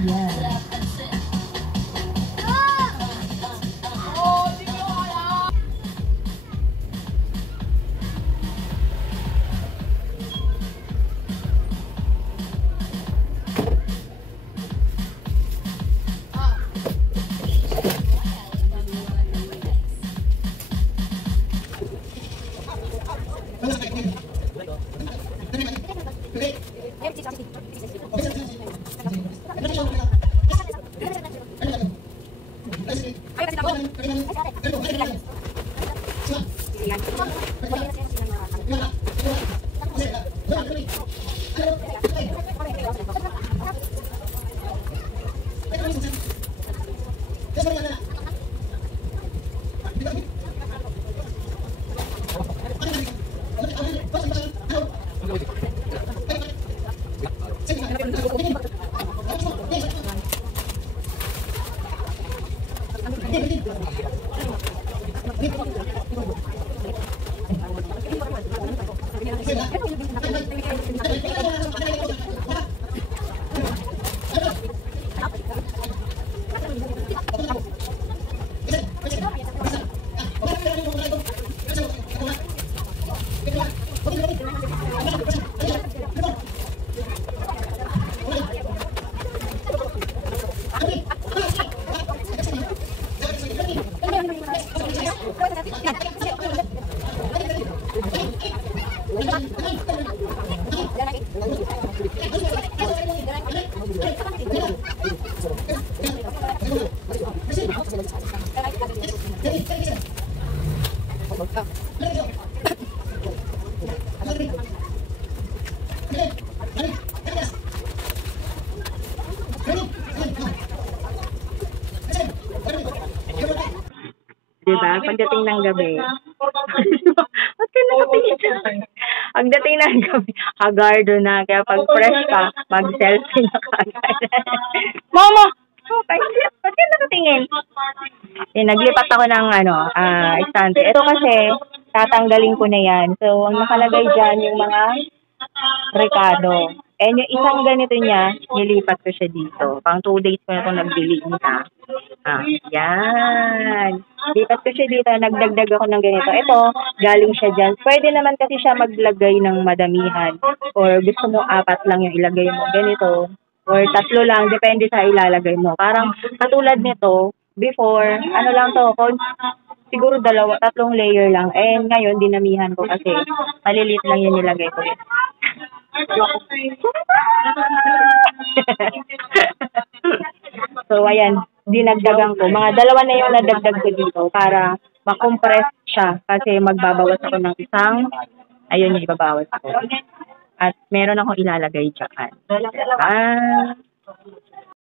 Yan. Diba? Pagdating ng gabi. Ba't ka nakatingin? Pagdating ng gabi, kagardo na. Kaya pag fresh ka, mag-selfie na kagad. Mama! Okay, ba't ka nakatingin? Naglipat ako ng istante. Ito kasi, tatanggalin ko na yan. So, ang nakalagay dyan yung mga rekado. And yung isang ganito niya, nilipat ko siya dito. Pang 2 days ko na itong nag-delete na. Yan. Lipat ko siya dito. Nagdagdag ako ng ganito. Ito, galing siya dyan. Pwede naman kasi siya maglagay ng madamihan. Or gusto mo 4 lang yung ilagay mo. Ganito. Or 3 lang. Depende sa ilalagay mo. Parang katulad nito, before, lang to, siguro 2, 3 layer lang. And ngayon, dinamihan ko kasi malilit lang yung nilagay ko. So, ayan, dinagdagan ko. Mga 2 na yung nadagdag ko dito para makompress siya kasi magbabawas ako ng isang, ayun yung ibabawas ko. At meron akong ilalagay dyan.